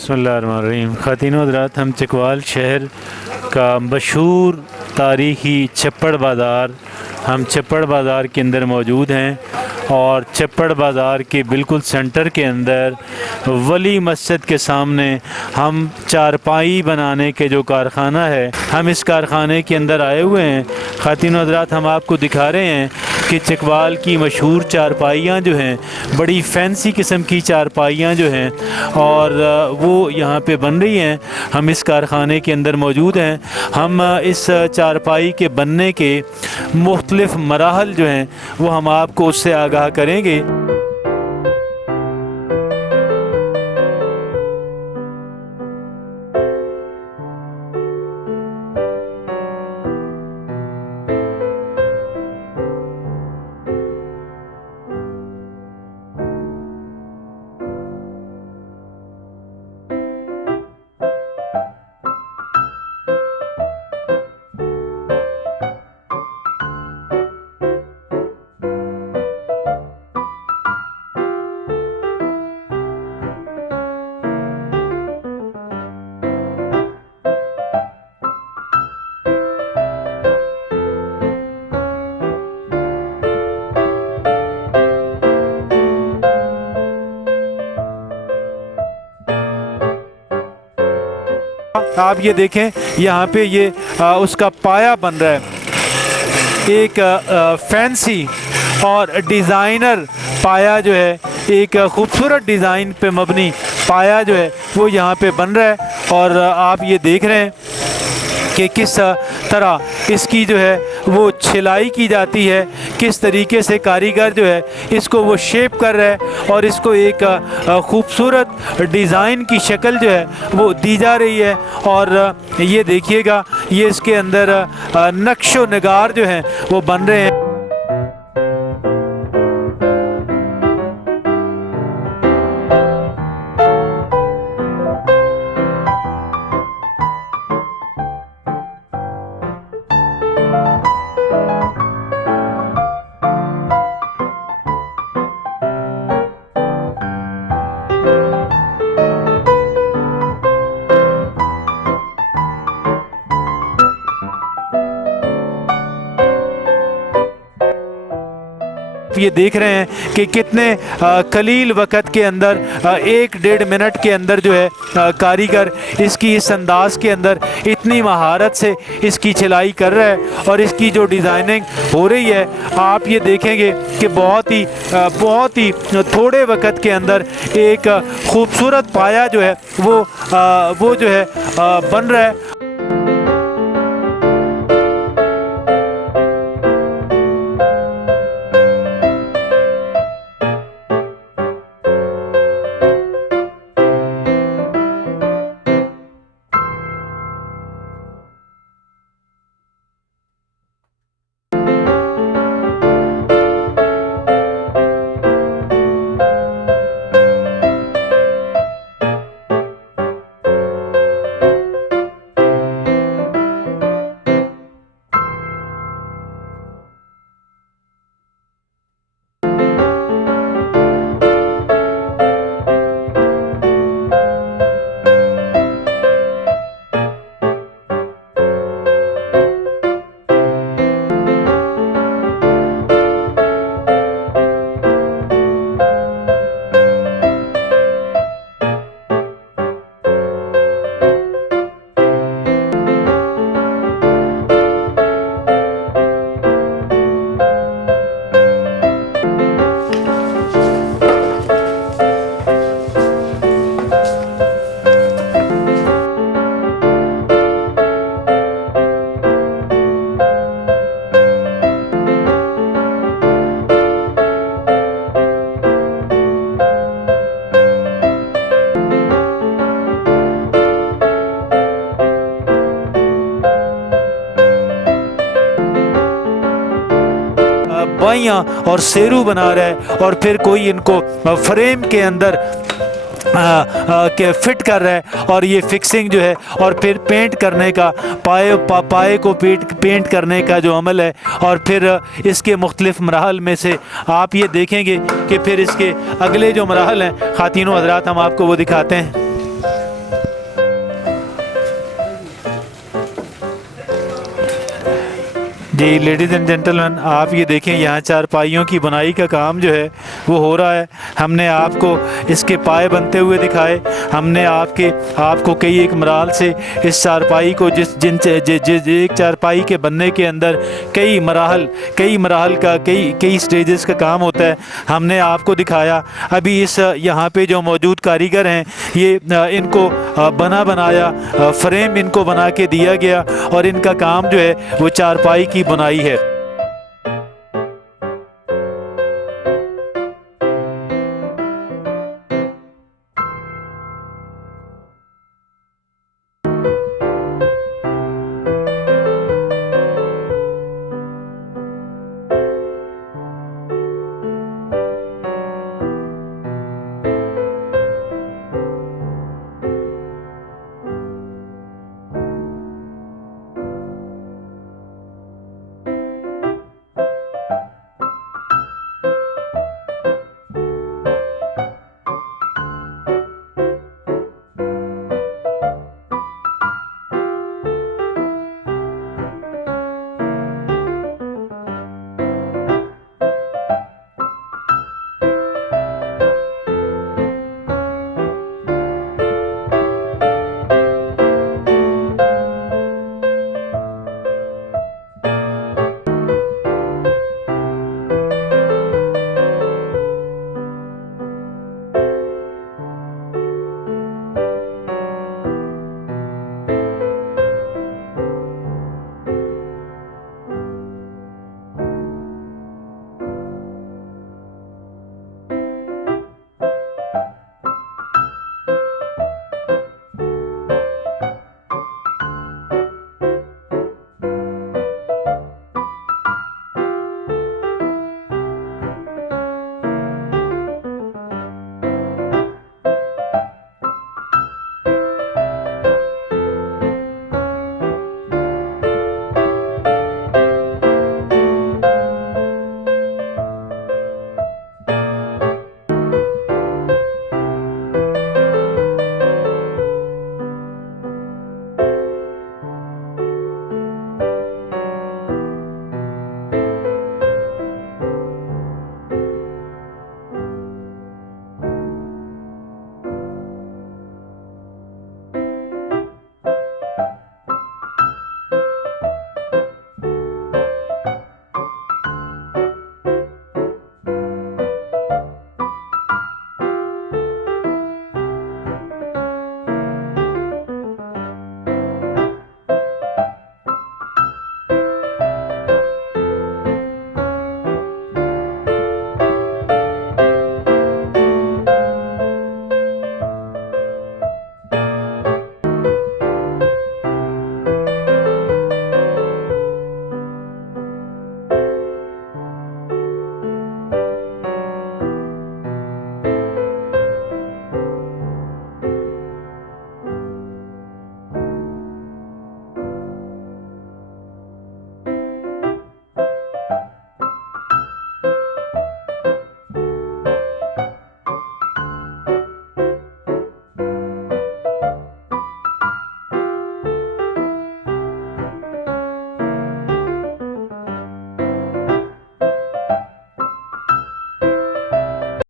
बिस्मिल्लाहिर्रहमानिर्रहीम। ख़ातीनो हज़रात, हम चकवाल शहर का मशहूर तारीख़ी चप्पड़ बाज़ार, हम चप्पड़ बाज़ार के अंदर मौजूद हैं और चप्पड़ बाज़ार के बिल्कुल सेंटर के अंदर वली मस्जिद के सामने हम चारपाई बनाने के जो कारख़ाना है, हम इस कारख़ाने के अंदर आए हुए हैं। ख़ातीनो हज़रात, हम आपको दिखा रहे हैं कि चकवाल की मशहूर चारपाइयाँ जो हैं, बड़ी फैंसी किस्म की चारपाइयाँ जो हैं और वो यहाँ पे बन रही हैं। हम इस कारख़ाने के अंदर मौजूद हैं। हम इस चारपाई के बनने के मुख्तलिफ़ मराहल जो हैं वो हम आपको उससे आगाह करेंगे। आप ये देखें, यहाँ पे ये उसका पाया बन रहा है। एक फैंसी और डिज़ाइनर पाया जो है, एक खूबसूरत डिज़ाइन पे मबनी पाया जो है वो यहाँ पे बन रहा है। और आप ये देख रहे हैं कि किस तरह इसकी जो है वो छिलाई की जाती है, किस तरीके से कारीगर जो है इसको वो शेप कर रहा है और इसको एक ख़ूबसूरत डिज़ाइन की शक्ल जो है वो दी जा रही है। और ये देखिएगा, ये इसके अंदर नक्शो नगार जो हैं वो बन रहे हैं। ये देख रहे हैं कि कितने कलील वक़्त के अंदर, 1-1.5 मिनट के अंदर जो है कारीगर इसकी इस अंदाज़ के अंदर इतनी महारत से इसकी छिलाई कर रहा है और इसकी जो डिज़ाइनिंग हो रही है, आप ये देखेंगे कि बहुत ही थोड़े वक़्त के अंदर एक खूबसूरत पाया जो है वो जो है बन रहा है। बाइयाँ और सेरू बना रहा है और फिर कोई इनको फ्रेम के अंदर के फिट कर रहा है और ये फिक्सिंग जो है और फिर पेंट करने का, पाए को पेंट करने का जो अमल है और फिर इसके मुख्तलिफ मराहल में से आप ये देखेंगे कि फिर इसके अगले जो मराहल हैं ख़ातीनो हज़रात, हम आपको वो दिखाते हैं। जी लेडीज़ एंड जेंटलमैन, आप ये देखें यहाँ चारपाइयों की बुनाई का काम जो है वो हो रहा है। हमने आपको इसके पाए बनते हुए दिखाए। हमने आपको कई एक मराल से इस चारपाई को जिस एक चारपाई के बनने के अंदर कई मराहल का कई स्टेजेस का काम होता है, हमने आपको दिखाया। अभी इस यहाँ पे जो मौजूद कारीगर हैं ये इनको बनाया फ्रेम इनको बना के दिया गया और इनका काम जो है वो चारपाई की बुनाई है।